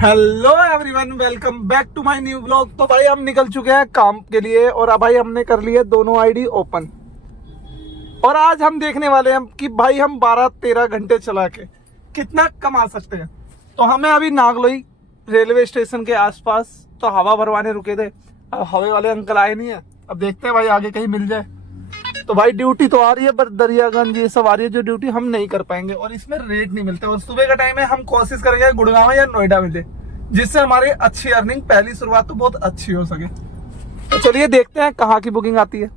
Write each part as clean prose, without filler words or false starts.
Hello everyone, welcome back to my new vlog. तो भाई हम निकल चुके हैं काम के लिए और अब भाई हमने कर लिए दोनों आईडी ओपन। और आज हम देखने वाले हैं कि भाई हम 12-13 घंटे चला के कितना कमा सकते हैं। तो हमें अभी नागलोई रेलवे स्टेशन के आसपास तो हवा भरवाने रुके थे। अब हवा वाले अंकल आए नहीं है, अब देखते हैं भाई आगे कहीं मिल जाए। तो भाई ड्यूटी तो आ रही है, पर दरियागंज ये सब आ रही है जो ड्यूटी हम नहीं कर पाएंगे और इसमें रेट नहीं मिलता। और सुबह का टाइम है, हम कोशिश करेंगे गुड़गांव या नोएडा मिले, जिससे हमारी अच्छी अर्निंग, पहली शुरुआत तो बहुत अच्छी हो सके। तो चलिए देखते हैं कहाँ की बुकिंग आती है।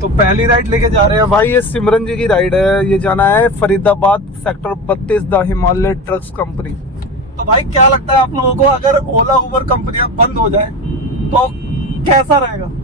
तो पहली राइड लेके जा रहे हैं भाई, ये सिमरन जी की राइड है। ये जाना है Faridabad sector 32 the Himalaya trucks company. तो भाई क्या लगता है आप लोगों को, अगर ओला उबर कंपनियां बंद हो जाए तो कैसा रहेगा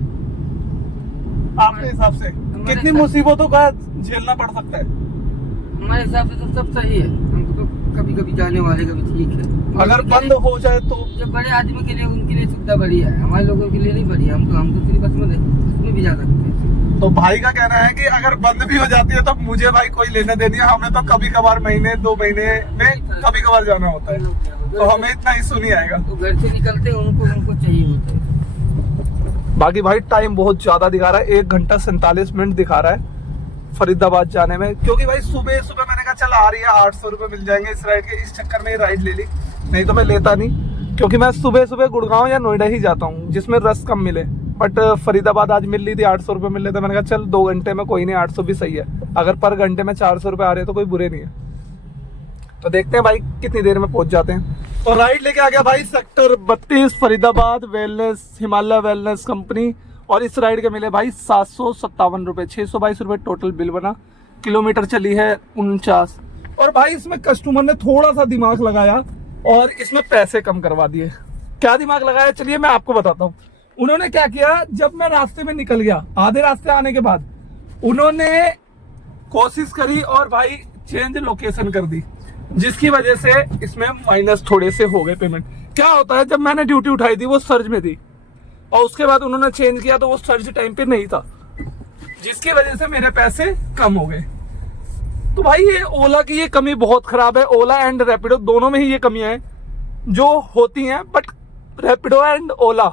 आपके हिसाब से? कितनी मुसीबतों का झेलना पड़ सकता है? हमारे हिसाब से तो सब सही है। हमको तो कभी कभी जाने वाले का भी ठीक है। अगर बंद हो जाए तो जब बड़े आदमी के लिए, उनके लिए सुविधा बढ़िया है, हमारे लोगों के लिए नहीं बढ़िया। हम तो फ्री बस में भी जा सकते हैं। तो भाई का कहना है कि अगर बंद भी हो जाती है तो मुझे भाई कोई लेना देनी है। हमें तो कभी कभार महीने 2 महीने में कभी कभार जाना होता है, तो हमें इतना इशू नहीं आएगा। तो घर से निकलते हैं, उनको चाहिए होता है। बाकी भाई टाइम बहुत ज्यादा दिखा रहा है, 1 घंटा 47 मिनट दिखा रहा है फरीदाबाद जाने में। क्योंकि भाई सुबह सुबह मैंने कहा चल आ रही है 800 रुपये मिल जाएंगे इस राइड के, इस चक्कर में ये राइड ले ली, नहीं तो मैं लेता नहीं। क्योंकि मैं सुबह सुबह गुड़गांव या नोएडा ही जाता हूँ जिसमें रस कम मिले। बट फरीदाबाद आज मिल रही थी, 800 रुपये मिल रहे थे। मैंने कहा चल 2 घंटे में कोई नहीं, 800 भी सही है। अगर पर घंटे में 400 रुपये आ रहे हैं तो कोई बुरे नहीं है। तो देखते हैं भाई कितनी देर में पहुंच जाते हैं। तो राइड लेके आ गया भाई sector 32 Faridabad wellness Himalaya wellness company. और इस राइड के मिले भाई 757 रुपये, 622 रुपये टोटल बिल बना। किलोमीटर चली है 49। और भाई इसमें कस्टमर ने थोड़ा सा दिमाग लगाया और इसमें पैसे कम करवा दिए। क्या दिमाग लगाया चलिए मैं आपको बताता हूँ। उन्होंने क्या किया, जब मैं रास्ते में निकल गया, आधे रास्ते आने के बाद उन्होंने कोशिश करी और भाई चेंज लोकेशन कर दी, जिसकी वजह से इसमें माइनस थोड़े से हो गए पेमेंट। क्या होता है, जब मैंने ड्यूटी उठाई थी वो सर्ज में थी और उसके बाद उन्होंने चेंज किया तो वो सर्ज टाइम पे नहीं था, जिसकी वजह से मेरे पैसे कम हो गए। तो भाई ये ओला की ये कमी बहुत खराब है। ओला एंड रैपिडो दोनों में ही ये कमियां हैं जो होती हैं, बट रैपिडो एंड ओला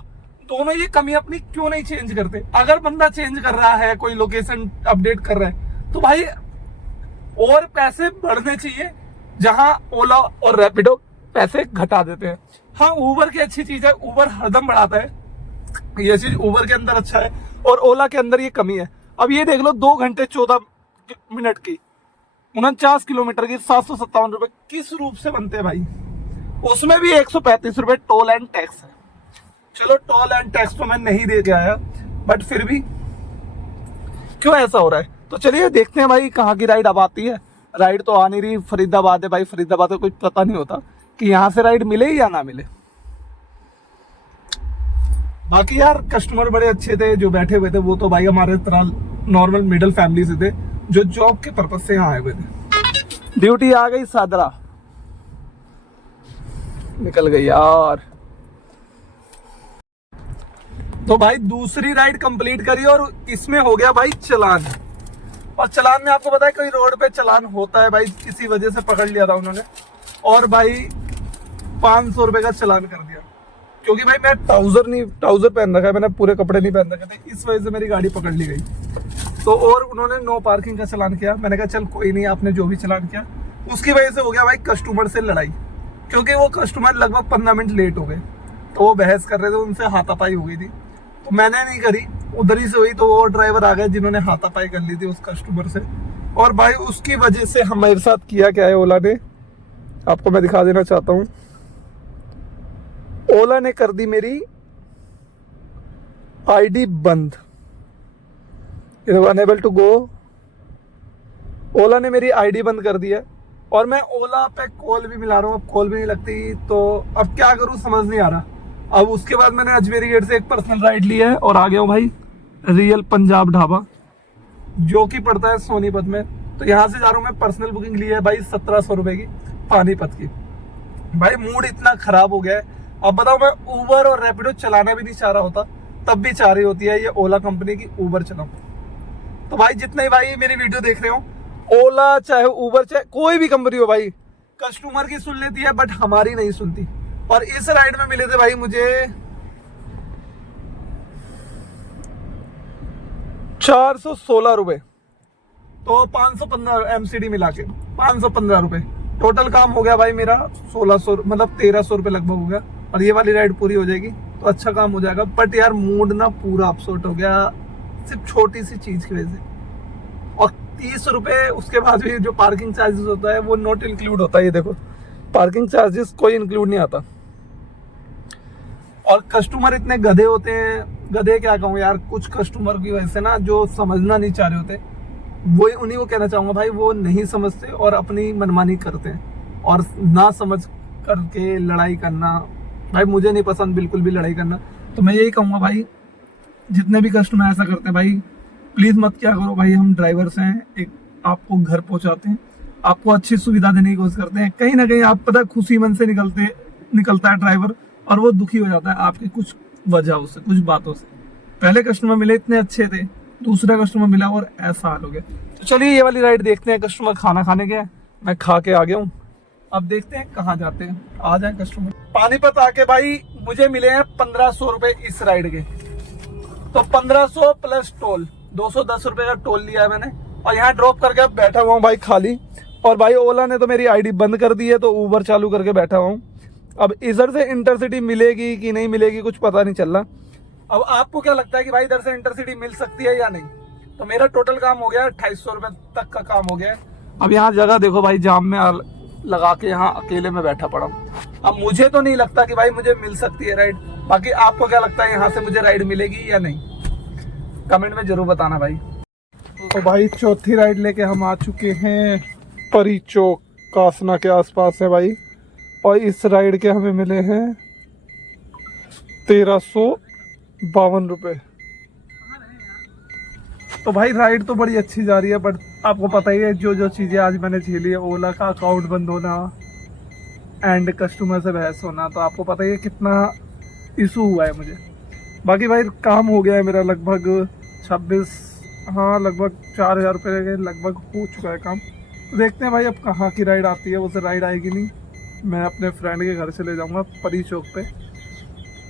दोनों ये कमी अपनी क्यों नहीं चेंज करते? अगर बंदा चेंज कर रहा है, कोई लोकेशन अपडेट कर रहा है, तो भाई और पैसे बढ़ने चाहिए, जहां ओला और रैपिडो पैसे घटा देते हैं। हाँ, उबर की अच्छी चीज है, उबर हरदम बढ़ाता है, ये चीज उबर के अंदर अच्छा है। और ओला के अंदर ये कमी है। अब ये देख लो, 2 घंटे 14 मिनट की 49 किलोमीटर की 757 रुपए किस रूप से बनते हैं भाई? उसमें भी 135 रुपए टोल एंड टैक्स है। चलो टोल एंड टैक्स तो मैं नहीं दे के आया, बट फिर भी क्यों ऐसा हो रहा है? तो चलिए देखते हैं भाई कहाँ की राइड अब आती है। राइड तो आ नहीं रही, फरीदाबाद है भाई। फरीदाबाद का कुछ पता नहीं होता कि यहाँ से राइड मिले या ना मिले। बाकी यार कस्टमर बड़े अच्छे थे जो बैठे हुए थे, वो तो भाई हमारे तरह नॉर्मल मिडिल फैमिली से थे जो जॉब के पर्पज से यहाँ आए हुए थे। ड्यूटी आ गई, सादरा निकल गई यार। तो भाई दूसरी राइड कंप्लीट करी और इसमें हो गया भाई चालान। और चालान में आपको पता है कोई रोड पे चालान होता है भाई, किसी वजह से पकड़ लिया था उन्होंने और भाई 500 रुपए का चालान कर दिया। क्योंकि भाई मैं ट्राउजर पहन रखा है, मैंने पूरे कपड़े नहीं पहन रखे थे, इस वजह से मेरी गाड़ी पकड़ ली गई। तो और उन्होंने नो पार्किंग का चालान किया। मैंने कहा चल कोई नहीं, आपने जो भी चालान किया। उसकी वजह से हो गया भाई कस्टमर से लड़ाई, क्योंकि वो कस्टमर लगभग 15 मिनट लेट हो गए। तो वो बहस कर रहे थे, उनसे हाथापाई हो गई थी। तो मैंने नहीं करी, उधर ही से हुई। तो वो ड्राइवर आ गए जिन्होंने हाथापाई कर ली थी उस कस्टमर से। और भाई उसकी वजह से हमारे साथ किया क्या है ओला ने, आपको मैं दिखा देना चाहता हूँ। ओला ने कर दी मेरी आईडी बंद, अनेबल टू गो। ओला ने मेरी आईडी बंद कर दी है और मैं ओला पे कॉल भी मिला रहा हूँ, अब कॉल भी नहीं लगती। तो अब क्या करूँ समझ नहीं आ रहा। अब उसके बाद मैंने अजमेरी गेट से एक पर्सनल राइड ली है और आ गया हूँ भाई रियल पंजाब ढाबा, जो कि पड़ता है सोनीपत में। तो यहाँ से जा रहा हूँ मैं, पर्सनल बुकिंग ली है भाई 1700 रुपए की पानीपत की। भाई मूड इतना खराब हो गया है। अब बताओ, मैं उबर और रैपिडो चलाना भी नहीं चाह रहा होता, तब भी चाह रही होती है ये ओला कंपनी की उबर चलाऊं। तो भाई जितने भाई मेरी वीडियो देख रहे हो, ओला चाहे उबर चाहे कोई भी कंपनी हो भाई, कस्टमर की सुन लेती है बट हमारी नहीं सुनती। और इस राइड में मिले थे भाई मुझे 416 रुपए, तो 515 एमसीडी मिला के 515 रुपए टोटल काम हो गया भाई मेरा। 1600 मतलब 1300 रुपए लगभग हो गया। और ये वाली राइड पूरी हो जाएगी तो अच्छा काम हो जाएगा। बट यार मूड ना पूरा अपसेट हो गया सिर्फ छोटी सी चीज की वजह से। और 30 रुपए उसके बाद भी जो पार्किंग चार्जेस होता है वो नॉट इंक्लूड होता है। ये देखो पार्किंग चार्जेस कोई इंक्लूड नहीं आता। और कस्टमर इतने गधे होते हैं, गधे क्या कहूँ यार, कुछ कस्टमर की वजह से ना जो समझना नहीं चाह रहे होते, वो उन्हीं को कहना चाहूंगा भाई, वो नहीं समझते और अपनी मनमानी करते हैं। और ना समझ करके लड़ाई करना भाई मुझे नहीं पसंद बिल्कुल भी लड़ाई करना। तो मैं यही कहूँगा भाई, जितने भी कस्टमर ऐसा करते हैं भाई प्लीज मत क्या करो भाई। हम ड्राइवर्स हैं, एक आपको घर पहुंचाते हैं, आपको अच्छी सुविधा देने की कोशिश करते हैं। कहीं ना कहीं आप पता खुशी मन से निकलता है ड्राइवर, और वो दुखी हो जाता है आपकी कुछ वजहों से, कुछ बातों से। पहले कस्टमर मिले इतने अच्छे थे, दूसरा कस्टमर मिला और ऐसा हाल हो गया। तो चलिए ये वाली राइड देखते हैं। कस्टमर खाना खाने गया, मैं खा के आ गया हूँ। अब देखते हैं कहाँ जाते हैं, आ जाए कस्टमर। पानीपत आके भाई मुझे मिले हैं 1500 रुपए इस राइड के। तो 1500 प्लस टोल, 210 रुपए का टोल लिया है मैंने। और यहाँ ड्रॉप करके अब बैठा हुआ हूँ भाई खाली। और भाई ओला ने तो मेरी आईडी बंद कर दी है, तो ऊबर चालू करके बैठा हुआ हूँ। अब इधर से इंटरसिटी मिलेगी कि नहीं मिलेगी कुछ पता नहीं चल रहा। अब आपको क्या लगता है कि भाई इधर से इंटरसिटी मिल सकती है या नहीं? तो मेरा टोटल काम हो गया 2800 रुपए तक का काम हो गया है। अब यहाँ जगह देखो भाई, जाम में लगा के यहाँ अकेले में बैठा पड़ा हूँ। अब मुझे तो नहीं लगता कि भाई मुझे मिल सकती है राइड। बाकी आपको क्या लगता है यहाँ से मुझे राइड मिलेगी या नहीं, कमेंट में जरूर बताना भाई। तो भाई चौथी राइड लेके हम आ चुके हैं परी चौक, कासना के आसपास है भाई। और इस राइड के हमें मिले हैं 1352 रुपए। तो भाई राइड तो बड़ी अच्छी जा रही है, बट आपको पता ही है जो जो चीज़ें आज मैंने झेली है, ओला का अकाउंट बंद होना एंड कस्टमर से बहस होना, तो आपको पता ही है कितना इशू हुआ है मुझे। बाकी भाई काम हो गया है मेरा लगभग 26, हाँ लगभग 4000 रुपये के लगभग हो चुका है काम। तो देखते हैं भाई अब कहाँ की राइड आती है, वो से राइड आएगी नहीं, मैं अपने फ्रेंड के घर चले जाऊँगा परी चौक पे।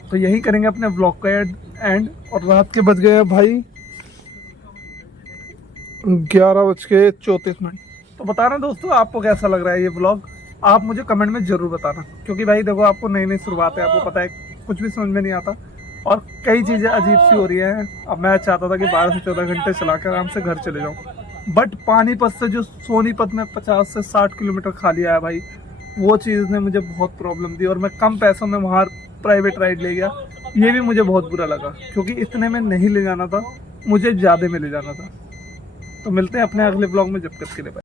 तो यही करेंगे अपने व्लॉग का एंड। और रात के बज गए हैं भाई 11:34। तो बताना दोस्तों आपको कैसा लग रहा है ये व्लॉग, आप मुझे कमेंट में ज़रूर बताना। क्योंकि भाई देखो आपको नई नई शुरुआत है, आपको पता है कुछ भी समझ में नहीं आता और कई चीज़ें अजीब सी हो रही हैं। अब मैं चाहता था कि 12 से 14 घंटे चला कर आराम से घर चले जाऊँ, बट पानीपत से जो सोनीपत में 50 से 60 किलोमीटर खाली आया भाई, वो चीज़ ने मुझे बहुत प्रॉब्लम दी। और मैं कम पैसों में वहाँ प्राइवेट राइड ले गया, ये भी मुझे बहुत बुरा लगा। क्योंकि इतने में नहीं ले जाना था, मुझे ज़्यादा में ले जाना था। तो मिलते हैं अपने अगले ब्लॉग में, जब तक के लिए बाय।